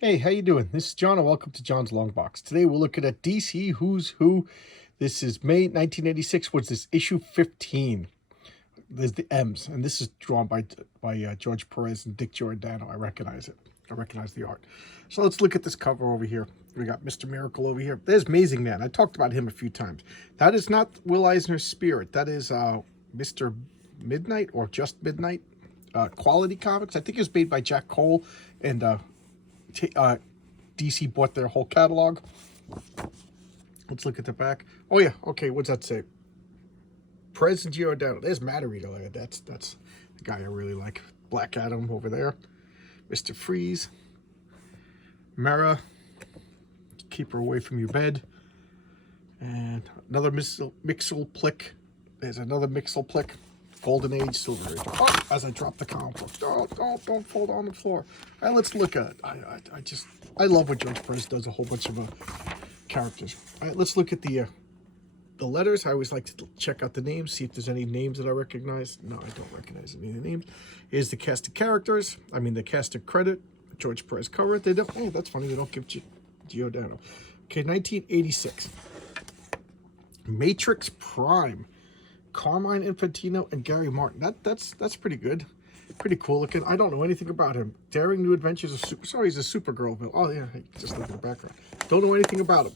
Hey, how you doing? This is John, and welcome to John's Long Box. Today we're looking at DC Who's Who. This is May 1986. What's this? Issue 15. There's the M's, and this is drawn by George Perez and Dick Giordano. I recognize it. I recognize the art. So let's look at this cover over here. We got Mr. Miracle over here. There's Amazing Man. I talked about him a few times. That is not Will Eisner's Spirit. That is Mr. Midnight or Just Midnight. Quality Comics. I think it was made by Jack Cole, and DC bought their whole catalog. Let's look at the back. Oh yeah, okay. What's that say? Perez and Giordano. There's Matter Eater. That's the guy I really like. Black Adam over there. Mr. Freeze. Mara. Keep her away from your bed. And another Mixel-Plick. There's another Mixel-Plick. Golden Age, Silver Age. Oh, as I drop the comic book. Don't fall on the floor. All right, let's look at it. I love what George Perez does. A whole bunch of characters. All right, let's look at the letters. I always like to check out the names, see if there's any names that I recognize. No, I don't recognize any of the names. Here's the cast of characters. I mean, the cast of credit. George Perez cover. They don't. Oh, that's funny. They don't give Giordano. Okay, 1986. Matrix Prime. Carmine Infantino and Gary Martin. That's pretty good. Pretty cool looking. I don't know anything about him. Daring New Adventures of Super... Sorry, he's a Supergirl villain. Oh, yeah. Just look at the background. Don't know anything about him.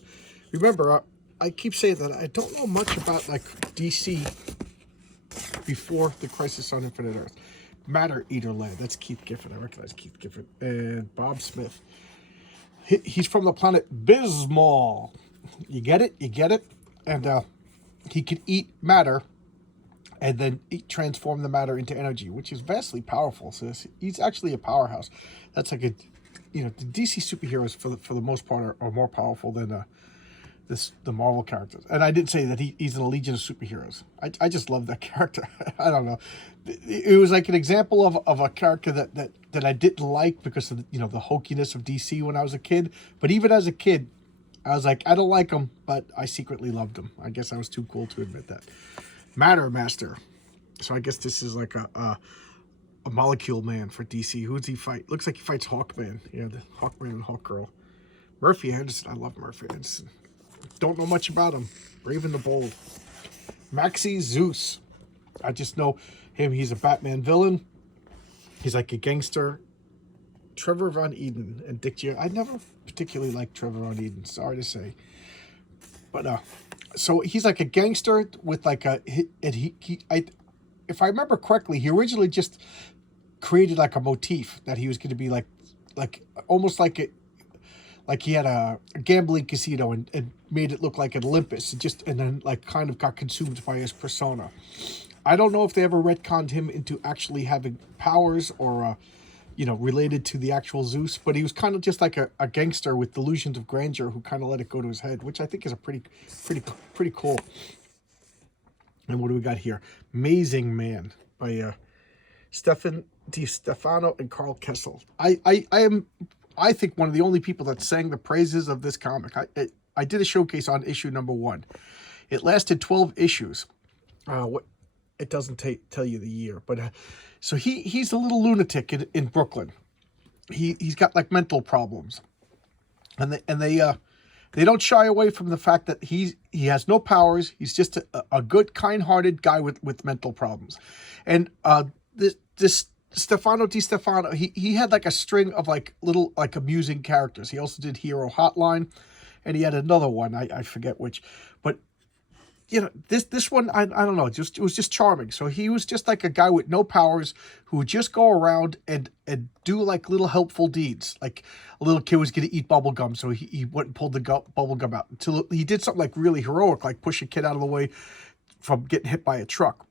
Remember, I keep saying that I don't know much about, like, DC before the Crisis on Infinite Earth. Matter Eater Lad. That's Keith Giffen. I recognize Keith Giffen. And Bob Smith. He's from the planet Bismol. You get it? You get it? And he could eat matter and then transform the matter into energy, which is vastly powerful. So he's actually a powerhouse. That's like the DC superheroes for the most part are more powerful than the Marvel characters. And I did say that he's in a legion of superheroes. I just love that character. I don't know. It was like an example of a character that I didn't like because of the hokiness of DC when I was a kid. But even as a kid, I was like, I don't like him, but I secretly loved him. I guess I was too cool to admit that. Matter Master. So I guess this is like a Molecule Man for DC. Who does he fight? Looks like he fights Hawkman. Yeah, the Hawkman and Hawkgirl. Murphy Anderson. I love Murphy Anderson. Don't know much about him. Raven the Bold. Maxie Zeus. I just know him. He's a Batman villain. He's like a gangster. Trevor Von Eden and Dick Giordano. I never particularly liked Trevor Von Eden. Sorry to say. But so he's like a gangster with like if I remember correctly, he originally just created like a motif that he was going to be like almost like he had a gambling casino and made it look like an Olympus, and then like kind of got consumed by his persona. I don't know if they ever retconned him into actually having powers or related to the actual Zeus, but he was kind of just like a gangster with delusions of grandeur who kind of let it go to his head, which I think is a pretty cool. And what do we got here? Amazing Man by Stefan DiStefano and Carl Kessel. I think one of the only people that sang the praises of this comic. I did a showcase on issue number 1. It lasted 12 issues. It doesn't tell you the year, but so he's a little lunatic in Brooklyn. He's got like mental problems, and they don't shy away from the fact that he has no powers. He's just a good, kind-hearted guy with mental problems, and this Stefano DiStefano, he had like a string of like little like amusing characters. He also did Hero Hotline, and he had another one I forget which, but. This one, I don't know, it was just charming. So he was just like a guy with no powers who would just go around and do like little helpful deeds. Like a little kid was going to eat bubble gum, so he went and pulled the bubble gum out until he did something like really heroic, like push a kid out of the way from getting hit by a truck.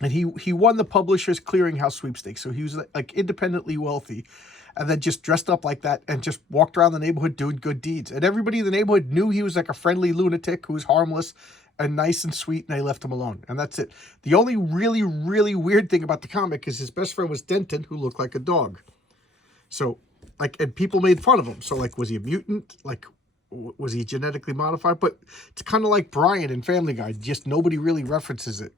And he won the Publishers Clearinghouse sweepstakes, so he was like independently wealthy. And then just dressed up like that and just walked around the neighborhood doing good deeds. And everybody in the neighborhood knew he was like a friendly lunatic who was harmless and nice and sweet, and they left him alone. And that's it. The only really, really weird thing about the comic is his best friend was Denton, who looked like a dog. So, like, and people made fun of him. So, like, was he a mutant? Like, was he genetically modified? But it's kind of like Brian in Family Guy. Just nobody really references it.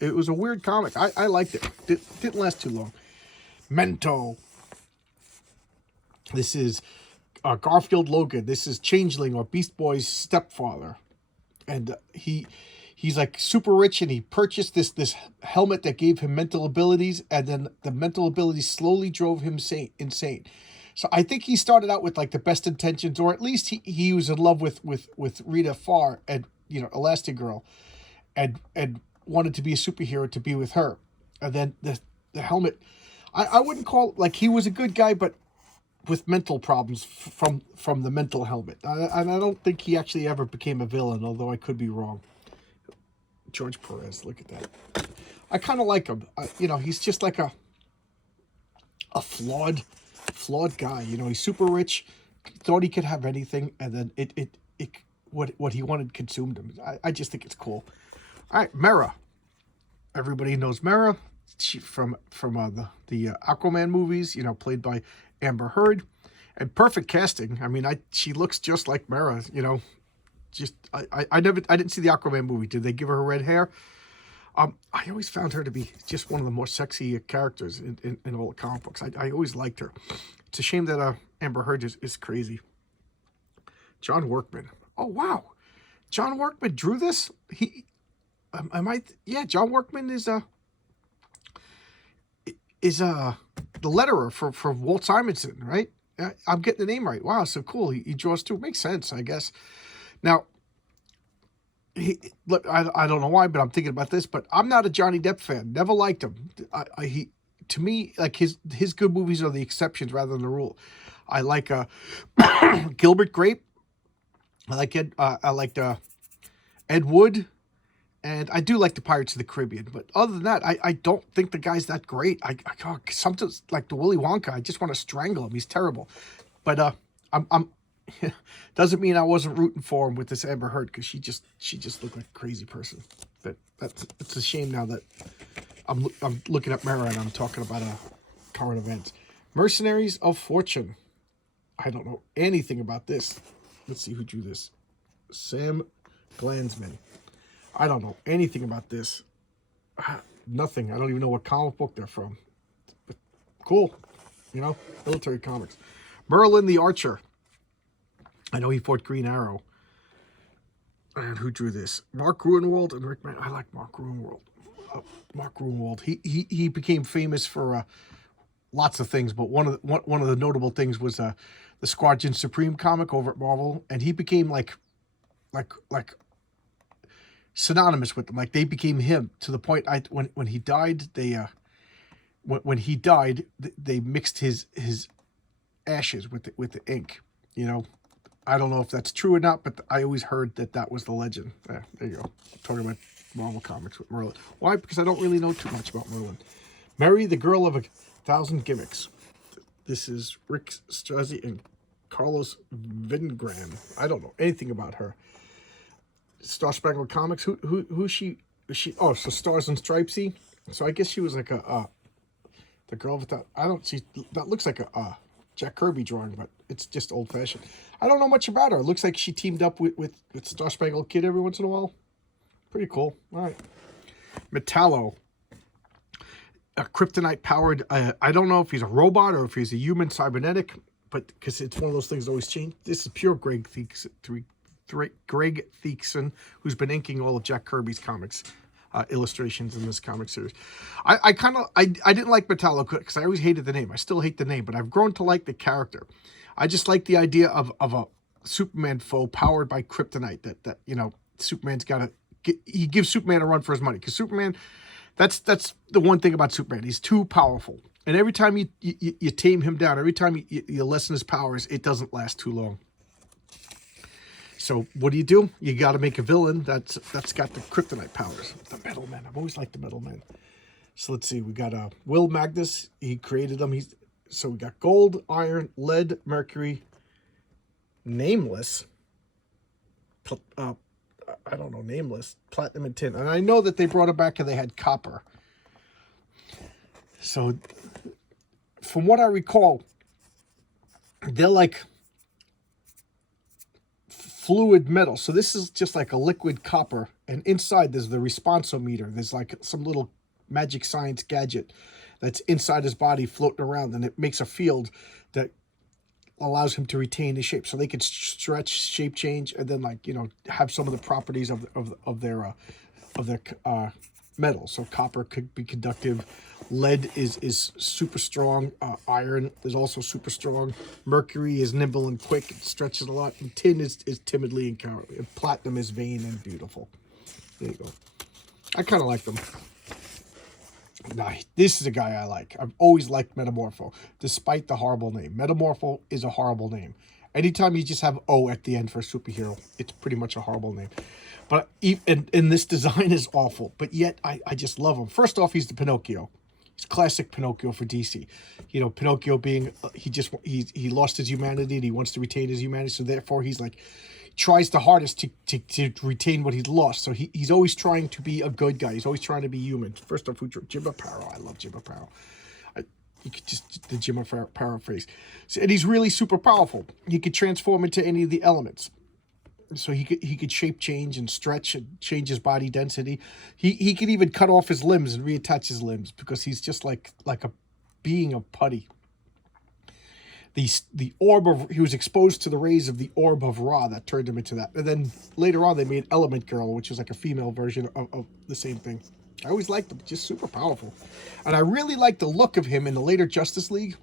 It was a weird comic. I liked it. It didn't last too long. Mento. This is Garfield Logan. This is Changeling, or Beast Boy's stepfather. And he's like super rich, and he purchased this helmet that gave him mental abilities, and then the mental abilities slowly drove him insane. So I think he started out with like the best intentions, or at least he was in love with Rita Farr, and Elastigirl, and wanted to be a superhero to be with her. And then the helmet, I wouldn't call, like, he was a good guy, but with mental problems from the mental helmet. I don't think he actually ever became a villain, although I could be wrong. George Perez, look at that. I kind of like him. He's just like a flawed guy. He's super rich, thought he could have anything, and then it what he wanted consumed him. I just think it's cool. All right, Mera. Everybody knows Mera. She from the Aquaman movies. Played by Amber Heard, and perfect casting. I mean, she looks just like Mera. I didn't see the Aquaman movie. Did they give her red hair? I always found her to be just one of the more sexy characters in all the comic books. I always liked her. It's a shame that Amber Heard is crazy. John Workman. Oh wow, John Workman drew this. John Workman is the letterer for Walt Simonson, right? I'm getting the name right. Wow, so cool. He draws too. Makes sense, I guess. Now, look, I don't know why, but I'm thinking about this. But I'm not a Johnny Depp fan. Never liked him. To me, like, his good movies are the exceptions rather than the rule. I like Gilbert Grape. I liked Ed Wood. And I do like the Pirates of the Caribbean, but other than that, I don't think the guy's that great. Sometimes, like the Willy Wonka, I just want to strangle him. He's terrible. But I'm doesn't mean I wasn't rooting for him with this Amber Heard, because she just looked like a crazy person. It's a shame now that I'm looking at Mera and I'm talking about current events. Mercenaries of Fortune. I don't know anything about this. Let's see who drew this. Sam Glanzman. I don't know anything about this. Nothing. I don't even know what comic book they're from. But cool. Military comics. Merlin the Archer. I know he fought Green Arrow. And who drew this? Mark Gruenwald and Rick Mann. I like Mark Gruenwald. Mark Gruenwald. He became famous for lots of things, but one of the notable things was the Squadron Supreme comic over at Marvel, and he became like synonymous with them. Like, they became him, to the point when he died, they mixed his ashes with the ink. I don't know if that's true or not, but I always heard that was the legend. There you go. Talking about Marvel Comics with Merlin. Why? Because I don't really know too much about Merlin. Mary, the Girl of 1,000 Gimmicks. This is Rick Strozzi and Carlos Vingran. I don't know anything about her. Star Spangled Comics. Who is she? Oh, so Stars and Stripesy. So I guess she was like the girl with that. That looks like a Jack Kirby drawing, but it's just old fashioned. I don't know much about her. It looks like she teamed up with Star Spangled Kid every once in a while. Pretty cool. All right. Metallo. A kryptonite powered. I don't know if he's a robot or if he's a human cybernetic, but because it's one of those things that always change. This is pure Greg Theakson, who's been inking all of Jack Kirby's comics, illustrations in this comic series. I didn't like Metallo because I always hated the name. I still hate the name, but I've grown to like the character. I just like the idea of a Superman foe powered by kryptonite. That Superman's got to. He gives Superman a run for his money, because Superman. That's the one thing about Superman. He's too powerful, and every time you tame him down, every time you lessen his powers, it doesn't last too long. So what do? You got to make a villain that's got the kryptonite powers. The Metal Men. I've always liked the Metal Men. So let's see. We got Will Magnus. He created them. So we got gold, iron, lead, mercury, nameless. I don't know, nameless, platinum and tin. And I know that they brought it back and they had copper. So from what I recall, they're like fluid metal. So this is just like a liquid copper. And inside there's the responsometer. There's like some little magic science gadget that's inside his body floating around. And it makes a field that allows him to retain his shape. So they could stretch, shape change, and then like, you know, have some of the properties of their metal. So copper could be conductive. Lead is super strong. Iron is also super strong. Mercury is nimble and quick. It stretches a lot. And tin is timidly and cowardly. And platinum is vain and beautiful. There you go. I kind of like them. Nah, this is a guy I like. I've always liked Metamorpho, despite the horrible name. Metamorpho is a horrible name. Anytime you just have O at the end for a superhero, it's pretty much a horrible name. But and this design is awful, but yet I just love him. First off, he's the Pinocchio. He's classic Pinocchio for DC. You know, Pinocchio being, he lost his humanity and he wants to retain his humanity, so therefore he's like, tries the hardest to retain what he's lost. So he's always trying to be a good guy. He's always trying to be human. First off, Jim Aparo. I love Jim Aparo. You could just, the Jim Aparo phrase. So, and he's really super powerful. He could transform into any of the elements. So he could shape change and stretch and change his body density. He could even cut off his limbs and reattach his limbs because he's just like a being of putty. The orb of, he was exposed to the rays of the orb of Ra that turned him into that. And then later on they made Element Girl, which is like a female version of the same thing. I always liked him, just super powerful. And I really like the look of him in the later Justice League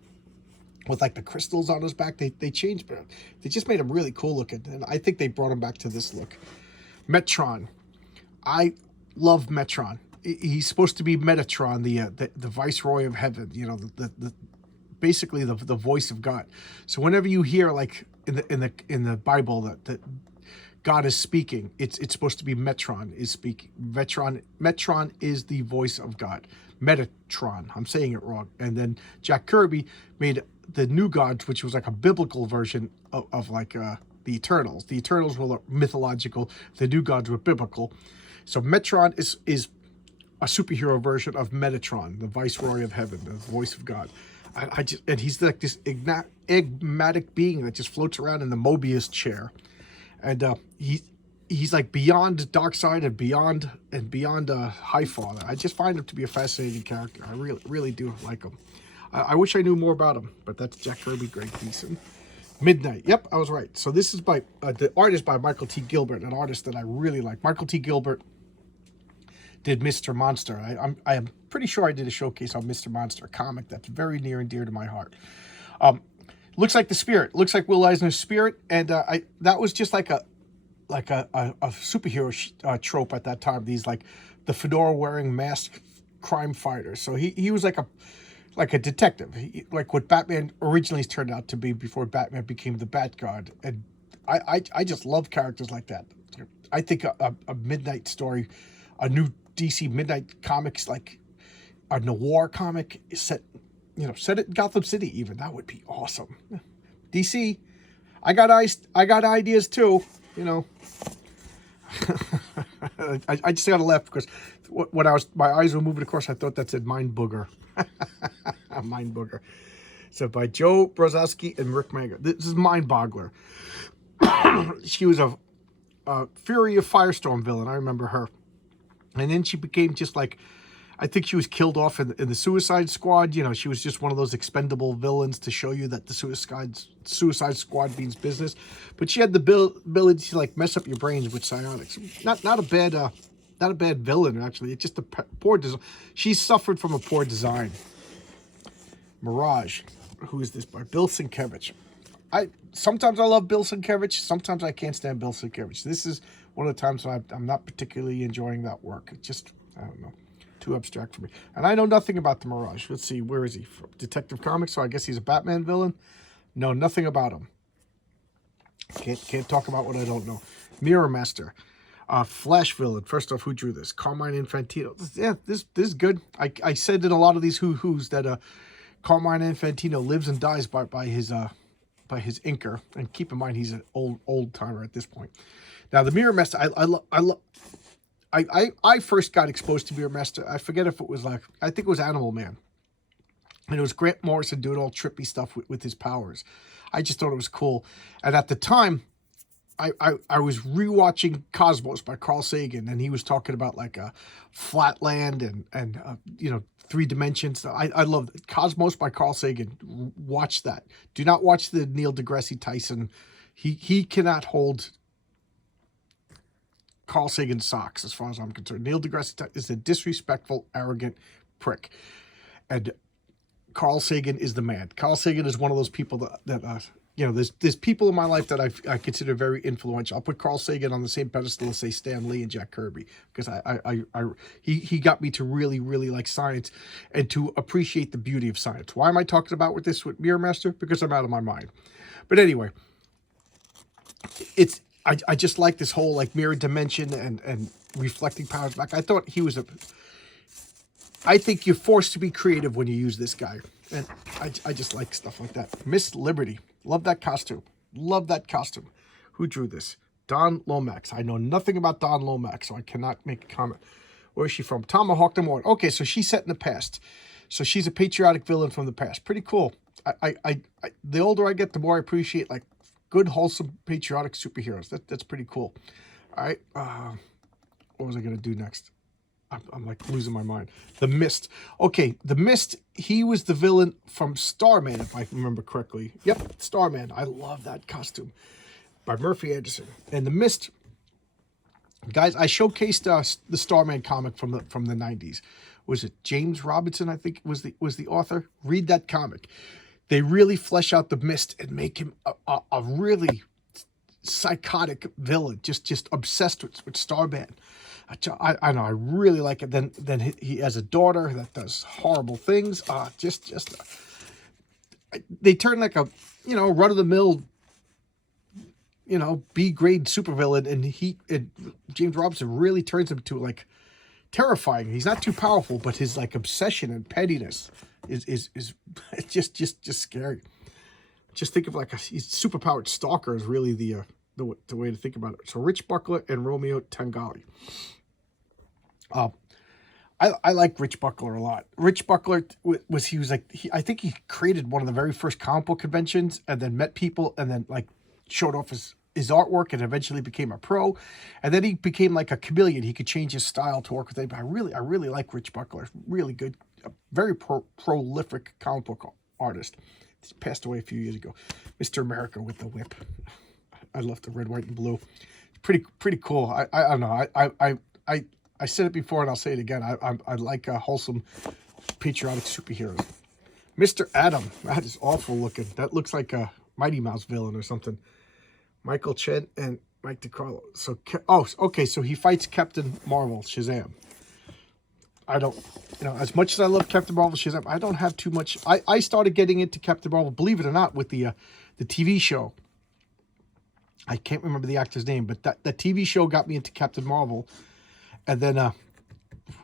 with like the crystals on his back. They changed, but they just made him really cool looking. And I think they brought him back to this look. Metron. I love Metron. He's supposed to be Metatron, the Viceroy of Heaven, you know, the basically the voice of God. So whenever you hear like in the Bible that God is speaking, it's supposed to be Metron is speaking. Metron is the voice of God. Metatron. I'm saying it wrong. And then Jack Kirby made the New Gods, which was like a biblical version of like the Eternals. The Eternals were mythological. The New Gods were biblical. So Metron is a superhero version of Metatron, the Viceroy of Heaven, the voice of God. And he's like this enigmatic being that just floats around in the Mobius chair, and he's like beyond Darkseid and beyond Highfather. I just find him to be a fascinating character. I really do like him. I wish I knew more about him, but that's Jack Kirby, Greg Beeson. Midnight. Yep, I was right. So this is by the artist by Michael T. Gilbert, an artist that I really like. Michael T. Gilbert did Mr. Monster. I am pretty sure I did a showcase on Mr. Monster, a comic that's very near and dear to my heart. Looks like the Spirit. Looks like Will Eisner's Spirit, and that was just like a superhero trope at that time. These like the fedora wearing masked crime fighters. So he was like a detective, like what Batman originally turned out to be before Batman became the Bat-God. And I just love characters like that. I think a Midnight story, a new DC Midnight Comics, like a noir comic set it in Gotham City even. That would be awesome. DC, I got ideas too, you know. I just got to laugh because when my eyes were moving across, I thought that said Mind Booger. Mind Booger. So by Joe Brozowski and Rick Manga. This is Mind Boggler. She was a Fury of Firestorm villain. I remember her. And then she became just like, I think she was killed off in the Suicide Squad. You know, she was just one of those expendable villains to show you that the Suicide Squad means business. But she had the ability to like mess up your brains with psionics. Not a bad villain actually. It's just a poor design. She suffered from a poor design. Mirage, who is this by? Bill Sienkiewicz. Sometimes I love Bill Sienkiewicz. Sometimes I can't stand Bill Sienkiewicz. This is one of the times when I'm not particularly enjoying that work. It's just, I don't know, too abstract for me. And I know nothing about the Mirage. Let's see, where is he? From Detective Comics, so I guess he's a Batman villain. Know nothing about him. Can't talk about what I don't know. Mirror Master. Flash villain. First off, who drew this? Carmine Infantino. Yeah, this is good. I said in a lot of these who's that Carmine Infantino lives and dies by his inker. And keep in mind he's an old timer at this point. Now the Mirror Master, I first got exposed to Mirror Master. I forget if it was like, I think it was Animal Man. And it was Grant Morrison doing all trippy stuff with his powers. I just thought it was cool. And at the time, I was rewatching Cosmos by Carl Sagan, and he was talking about like a flatland and you know, three dimensions. I love it. Cosmos by Carl Sagan. Watch that. Do not watch the Neil deGrasse Tyson. He cannot hold Carl Sagan's socks, as far as I'm concerned. Neil deGrasse Tyson is a disrespectful, arrogant prick, and Carl Sagan is the man. Carl Sagan is one of those people that you know, there's people in my life that I consider very influential. I'll put Carl Sagan on the same pedestal as, say, Stan Lee and Jack Kirby, because he got me to really, really like science and to appreciate the beauty of science. Why am I talking about with Mirror Master? Because I'm out of my mind. But anyway, I just like this whole like mirror dimension and reflecting powers back. I thought he was I think you're forced to be creative when you use this guy. And I just like stuff like that. Miss Liberty. Love that costume. Love that costume. Who drew this? Don Lomax. I know nothing about Don Lomax, so I cannot make a comment. Where is she from? Tomahawk the Morn. Okay, so she's set in the past. So she's a patriotic villain from the past. Pretty cool. The older I get, the more I appreciate like good, wholesome, patriotic superheroes. That's pretty cool. All right. What was I going to do next? I'm like losing my mind. The Mist. Okay, The Mist, he was the villain from Starman, if I remember correctly. Yep, Starman. I love that costume. By Murphy Anderson. And The Mist, guys, I showcased the Starman comic from the 90s. Was it James Robinson, I think was the author? Read that comic. They really flesh out the Mist and make him a really psychotic villain, just obsessed with Starman. I know, I really like it. Then he has a daughter that does horrible things. They turn like a, you know, run of the mill, you know, B grade supervillain, and James Robinson really turns him to like terrifying. He's not too powerful, but his like obsession and pettiness is just scary. Just think of like a superpowered stalker is really the way to think about it. So Rich Buckler and Romeo Tangali. I like Rich Buckler a lot. Rich Buckler I think he created one of the very first comic book conventions, and then met people, and then like showed off his artwork, and eventually became a pro, and then he became like a chameleon. He could change his style to work with anybody. I really like Rich Buckler. Really good, very prolific comic book artist. He passed away a few years ago. Mr. America with the whip. I love the red, white, and blue. Pretty cool. I don't know. I said it before and I'll say it again. I like wholesome, patriotic superheroes. Mr. Atom. That is awful looking. That looks like a Mighty Mouse villain or something. Michael Chen and Mike DiCarlo. So, okay. So he fights Captain Marvel, Shazam. I don't, you know, as much as I love Captain Marvel, Shazam, I don't have too much. I started getting into Captain Marvel, believe it or not, with the TV show. I can't remember the actor's name, but that TV show got me into Captain Marvel. And then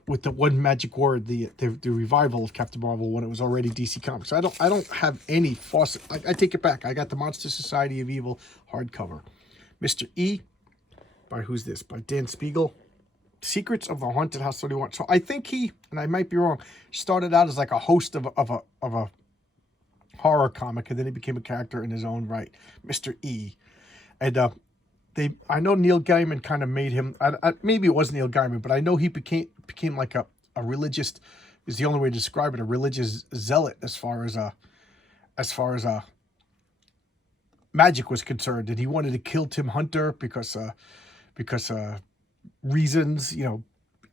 with the one magic word, the revival of Captain Marvel when it was already DC Comics. I don't have any faucet. I take it back. I got the Monster Society of Evil hardcover. Mr. E, by who's this? By Dan Spiegel. Secrets of the Haunted House 31. So I think he, and I might be wrong, started out as like a host of a horror comic, and then he became a character in his own right. Mr. E. And I know Neil Gaiman kind of made him. Maybe it wasn't Neil Gaiman, but I know he became like a religious. Is the only way to describe it. A religious zealot as far as magic was concerned, and he wanted to kill Tim Hunter because reasons, you know.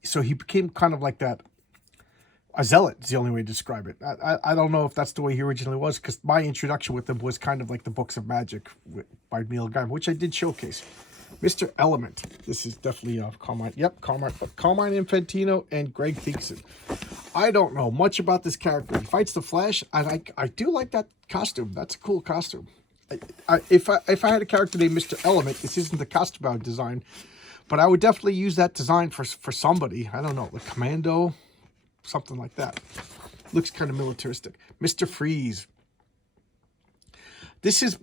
So he became kind of like that. A zealot is the only way to describe it. I don't know if that's the way he originally was, because my introduction with him was kind of like the Books of Magic by Neil Gaiman, which I did showcase. Mr. Element. This is definitely Carmine. Yep, Carmine Infantino and Greg Theakson. I don't know much about this character. He fights the Flash. I do like that costume. That's a cool costume. If I had a character named Mr. Element, this isn't the costume design, but I would definitely use that design for somebody. I don't know, like Commando. Something like that. Looks kind of militaristic. Mr. Freeze. This is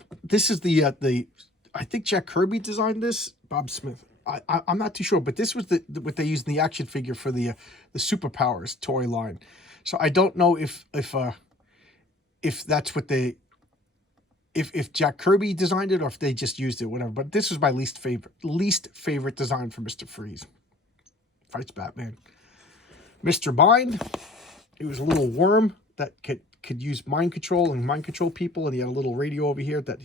the I think Jack Kirby designed this. Bob Smith. I'm not too sure, but this was what they used in the action figure for the Superpowers toy line. So I don't know if that's what they if Jack Kirby designed it or if they just used it, whatever. But this was my least favorite design for Mr. Freeze. Fights Batman. Mr. Mind, he was a little worm that could use mind control and mind control people, and he had a little radio over here that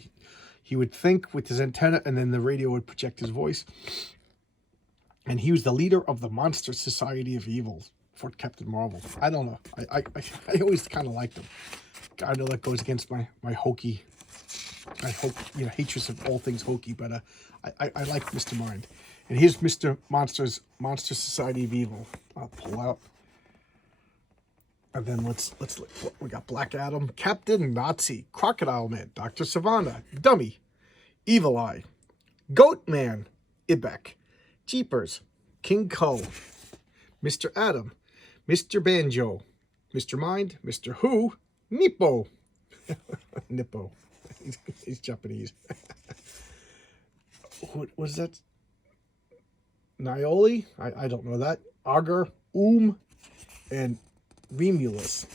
he would think with his antenna, and then the radio would project his voice. And he was the leader of the Monster Society of Evil for Captain Marvel. I don't know. I always kind of liked him. I know that goes against my hokey, hatred of all things hokey, but I like Mr. Mind. And here's Mr. Monster Society of Evil. I'll pull out. And then let's we got Black Adam, Captain Nazi, Crocodile Man, Dr. Savannah, Dummy, Evil Eye, Goat Man, Ibek, Jeepers, King Kull, Mr. Adam, Mr. Banjo, Mr. Mind, Mr. Who, Nippo. Nippo. He's Japanese. What was that? Nioli? I don't know that. Augur, and Remulus.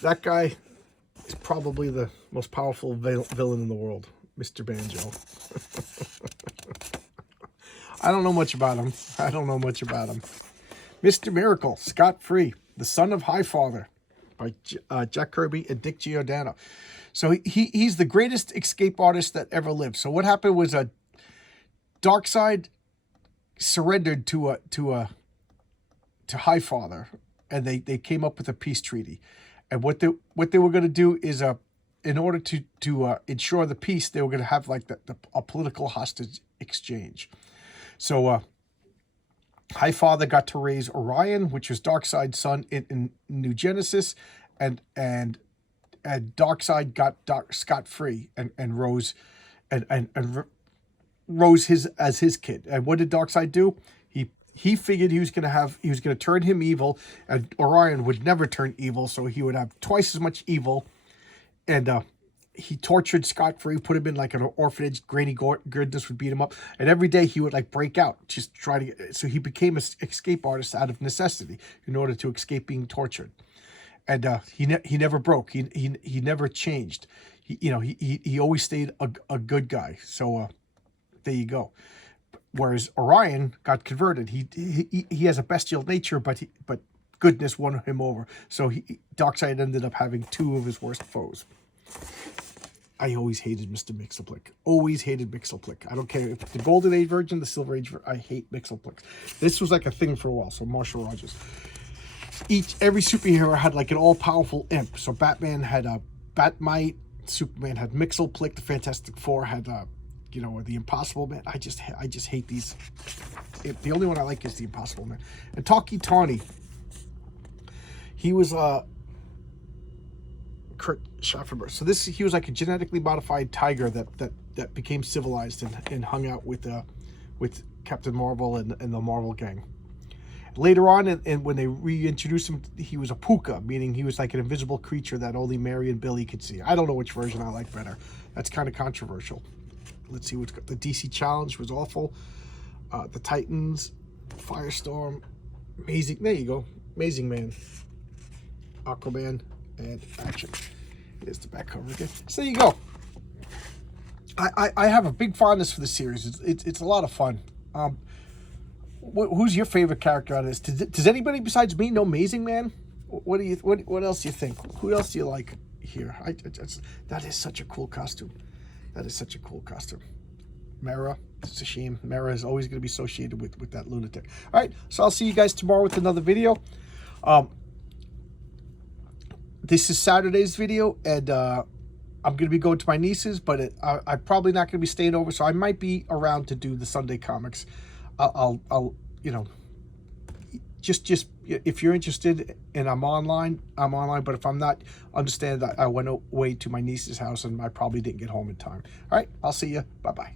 That guy is probably the most powerful villain in the world, Mr. Banjo. I don't know much about him. Mr. Miracle, Scott Free, the son of Highfather, by Jack Kirby and Dick Giordano. So he's the greatest escape artist that ever lived. So what happened was Darkseid surrendered to Highfather, and they came up with a peace treaty. And what they were going to do is in order to ensure the peace, they were going to have like a political hostage exchange. So Highfather got to raise Orion, which was Darkseid's son in New Genesis, and Darkseid got Scott Free and Rose and Rose as his kid. And what did Darkseid do? He figured he was going to turn him evil, and Orion would never turn evil, so he would have twice as much evil. And he tortured Scott Free, put him in like an orphanage. Granny Goodness would beat him up, and every day he would like break out, just try to. So he became an escape artist out of necessity in order to escape being tortured. And he never broke. He never changed. He always stayed a good guy. So there you go. Whereas Orion got converted. He has a bestial nature, but goodness won him over. So Darkseid ended up having two of his worst foes. I always hated Mr. Mxyzptlk. Always hated Mxyzptlk. I don't care if the Golden Age version, the Silver Age version, I hate Mxyzptlk. This was like a thing for a while. So Marshall Rogers. Every superhero had like an all-powerful imp. So Batman had Batmite, Superman had Mxyzptlk, the Fantastic Four had the Impossible Man. I just hate these. The only one I like is the Impossible Man. And Tawky Tawny. He was Kurt Schaffenberg. So he was like a genetically modified tiger that became civilized and hung out with Captain Marvel and the Marvel gang. Later on, and when they reintroduced him, he was a puka, meaning he was like an invisible creature that only Mary and Billy could see. I don't know which version I like better. That's kind of controversial. Let's see what's got. The DC Challenge was awful. The Titans, Firestorm, Amazing. There you go, Amazing Man, Aquaman, and Action. Here's the back cover again. So there you go. I have a big fondness for the series. It's a lot of fun. Who's your favorite character out of this? Does anybody besides me know Amazing Man? What else do you think? Who else do you like here? That is such a cool costume. Mara, it's a shame. Mara is always going to be associated with that lunatic. All right, so I'll see you guys tomorrow with another video. This is Saturday's video, and I'm going to be going to my niece's, but I'm probably not going to be staying over, so I might be around to do the Sunday comics. I'll just if you're interested and I'm online, but if I'm not, understand that I went away to my niece's house and I probably didn't get home in time. All right, I'll see you. Bye-bye.